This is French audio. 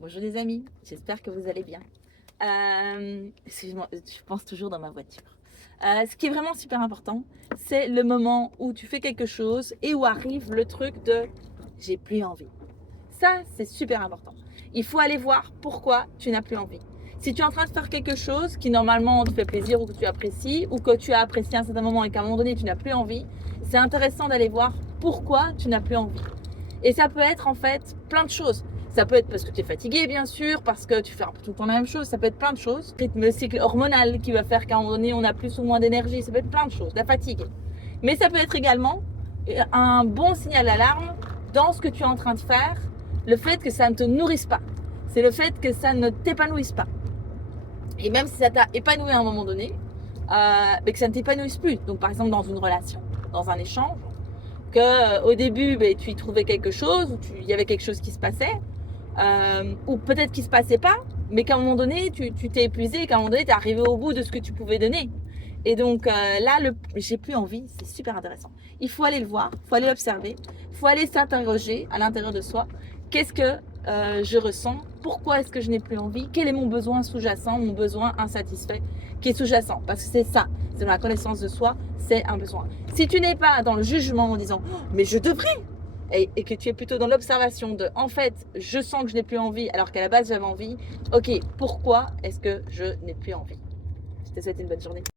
Bonjour les amis, j'espère que vous allez bien. Excusez-moi, je pense toujours dans ma voiture. Ce qui est vraiment super important, c'est le moment où tu fais quelque chose et où arrive le truc de j'ai plus envie. Ça, c'est super important. Il faut aller voir pourquoi tu n'as plus envie. Si tu es en train de faire quelque chose qui normalement te fait plaisir ou que tu apprécies ou que tu as apprécié à un certain moment et qu'à un moment donné tu n'as plus envie, c'est intéressant d'aller voir pourquoi tu n'as plus envie. Et ça peut être en fait plein de choses. Ça peut être parce que tu es fatigué, bien sûr, parce que tu fais un peu tout le temps la même chose. Ça peut être plein de choses. Le cycle hormonal qui va faire qu'à un moment donné, on a plus ou moins d'énergie. Ça peut être plein de choses, la fatigue. Mais ça peut être également un bon signal d'alarme dans ce que tu es en train de faire, le fait que ça ne te nourrisse pas. C'est le fait que ça ne t'épanouisse pas. Et même si ça t'a épanoui à un moment donné, mais que ça ne t'épanouisse plus. Donc par exemple dans une relation, dans un échange, que au début tu y trouvais quelque chose, ou il y avait quelque chose qui se passait, ou peut-être qu'il se passait pas, mais qu'à un moment donné tu t'es épuisé, qu'à un moment donné tu es arrivé au bout de ce que tu pouvais donner. Et donc là, j'ai plus envie, c'est super intéressant. Il faut aller le voir, il faut aller l'observer, il faut aller s'interroger à l'intérieur de soi. Qu'est-ce que je ressens? Pourquoi est-ce que je n'ai plus envie? Quel est mon besoin sous-jacent, mon besoin insatisfait qui est sous-jacent? Parce que c'est ça, c'est dans la connaissance de soi, c'est un besoin. Si tu n'es pas dans le jugement en disant oh, mais je devrais, et que tu es plutôt dans l'observation de en fait je sens que je n'ai plus envie alors qu'à la base j'avais envie, ok, pourquoi est-ce que je n'ai plus envie? Je te souhaite une bonne journée.